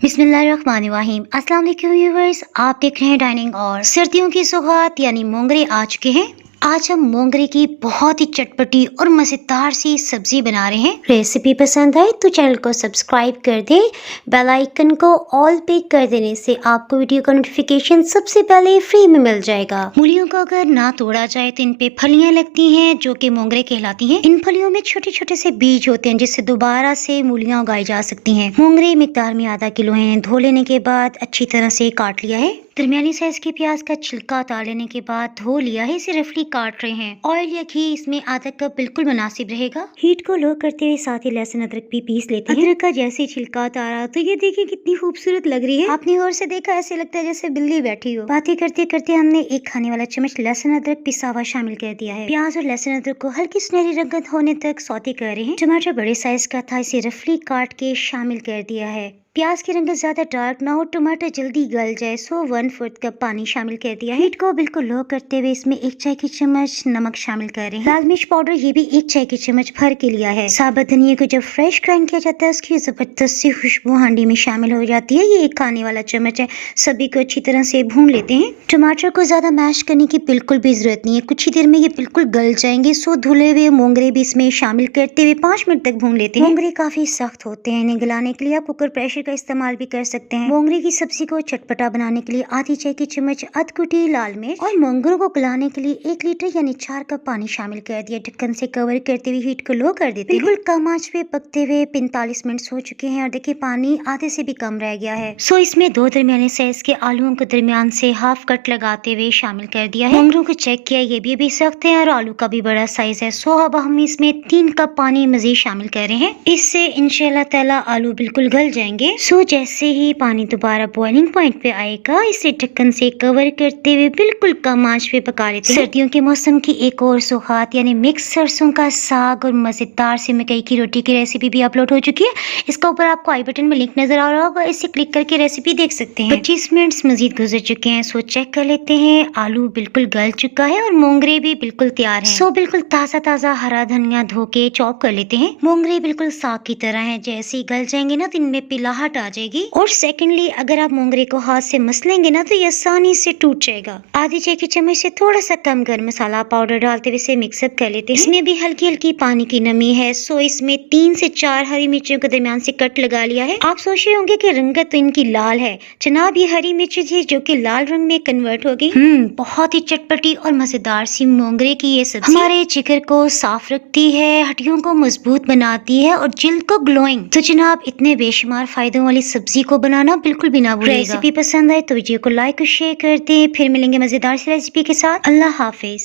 बिस्मिल्लाहिर्रहमानिर्रहीम। अस्सलाम वालेकुम व्यूअर्स, आप देख रहे हैं डाइनिंग और सर्दियों की सौगात यानी मोंगरे आ चुके हैं। आज हम मोंगरे की बहुत ही चटपटी और मज़ेदार सी सब्जी बना रहे हैं। रेसिपी पसंद आए तो चैनल को सब्सक्राइब कर दें, बेल आइकन को ऑल पे कर देने से आपको वीडियो का नोटिफिकेशन सबसे पहले फ्री में मिल जाएगा। मूलियों को अगर ना तोड़ा जाए तो इन पे फलियां लगती हैं जो कि मोंगरे कहलाती हैं। इन फलियों में छोटे छोटे से बीज होते हैं जिससे दोबारा से मूलियां उगाई जा सकती हैं। मोंगरे मिकदार में आधा किलो हैं। धो लेने के बाद अच्छी तरह से काट लिया है। दरमियानी साइज के प्याज का छिलका उतार लेने के बाद धो लिया है, इसे रफली काट रहे हैं। ऑयल या घी इसमें आधा कप बिल्कुल मुनासिब रहेगा। हीट को लो करते हुए साथ ही लहसुन अदरक भी पीस लेते हैं। अदरक का जैसे छिलका उतारा तो ये देखिए कितनी खूबसूरत लग रही है। आपने गौर से देखा, ऐसे लगता है जैसे बिल्ली बैठी हो। बातें करते करते हमने एक खाने वाला चम्मच लहसुन अदरक पिसा हुआ शामिल कर दिया है। प्याज और लहसुन अदरक को हल्की सुनहरी रंगत होने तक सौते कर रहे हैं। टमाटर बड़े साइज का था, इसे रफली काट के शामिल कर दिया है। प्याज की रंगत ज्यादा डार्क ना हो, टमाटर जल्दी गल जाए, सो 1/4 कप पानी शामिल कर दिया है। हीट को बिल्कुल लो करते हुए इसमें 1 चाय की चम्मच नमक शामिल कर रहे हैं। लाल मिर्च पाउडर ये भी 1 चाय की चम्मच भर के लिया है। साबुत धनिया को जब फ्रेश ग्राइंड किया जाता है उसकी जबरदस्त सी खुशबू हांडी में शामिल हो जाती है। ये 1 खाने वाला चम्मच है। सभी को अच्छी तरह से भून लेते हैं। टमाटर को ज्यादा मैश करने की बिल्कुल भी जरूरत नहीं है, कुछ ही देर में ये बिल्कुल गल जाएंगे। सो धुले हुए मोंगरे भी इसमें शामिल करते हुए 5 मिनट तक भून लेते हैं। मोंगरे काफी सख्त होते हैं, इन्हें गलाने के लिए आप कुकर प्रेशर का इस्तेमाल भी कर सकते हैं। मोंगरे की सब्जी को चटपटा बनाने के लिए आधी चाय की चम्मच अधकुटी लाल मिर्च और मोंगरों को गलाने के लिए 1 लीटर यानी 4 कप पानी शामिल कर दिया। ढक्कन से कवर करते हुए हीट को लो कर देते हैं। बिल्कुल कम आंच पे पकते हुए 45 मिनट हो चुके हैं और देखिए पानी आधे से भी कम रह गया है। सो इसमें 2 दरमियाने साइज के आलूओं को दरमियान से हाफ कट लगाते हुए शामिल कर दिया है। मोंगरों को चेक किया, ये भी सख्त है और आलू का भी बड़ा साइज है। सो अब हम इसमें 3 कप पानी मजीद शामिल कर रहे हैं। इससे इंशाल्लाह ताला आलू बिल्कुल गल जाएंगे। सो जैसे ही पानी दोबारा बॉइलिंग पॉइंट पे आएगा, इसे ढक्कन से कवर करते हुए बिल्कुल कम आंच पे पका लेते हैं। सर्दियों के मौसम की एक और सौगात यानी मिक्स सरसों का साग और मजेदार से मकई की रोटी की रेसिपी भी अपलोड हो चुकी है। इसका ऊपर आपको आई बटन में लिंक नजर आ रहा होगा, इसे क्लिक करके रेसिपी देख सकते हैं। 25 मिनट मजीद गुजर चुके हैं। सो चेक कर लेते हैं, आलू बिल्कुल गल चुका है और मोंगरे भी बिल्कुल तैयार है। सो बिल्कुल ताजा ताजा हरा धनिया धो के चॉप कर लेते हैं। मोंगरे बिल्कुल साग की तरह है, जैसे ही गल जाएंगे ना तो इनमें पिलाहट आ जाएगी। और सेकेंडली अगर आप मोंगरे को हाथ से मसलेंगे ना तो ये आसानी से टूट जाएगा। आधी चाय की चम्मच से थोड़ा सा कम गरम मसाला पाउडर डालते हुए इसे मिक्सअप कर लेते हैं। इसमें भी हल्की हल्की पानी की नमी है। सो इसमें 3 से 4 हरी मिर्चियों के दरमियान से कट लगा लिया है। आप सोच रहे होंगे कि रंगत तो इनकी लाल है, जनाब ये हरी मिर्ची थी जो कि लाल रंग में कन्वर्ट हो गई। बहुत ही चटपटी और मजेदार सी मोंगरे की ये सब्जी हमारे जिगर को साफ रखती है, हड्डियों को मजबूत बनाती है और जिल्द को ग्लोइंग। तो जनाब इतने बेशुमार फायदों वाली सब्जी को बनाना बिल्कुल भी ना भूलिएगा। रेसिपी पसंद आए तो वीडियो को लाइक और शेयर कर दें। फिर मिलेंगे मजेदार सी रेसिपी के साथ। अल्लाह हाफिज।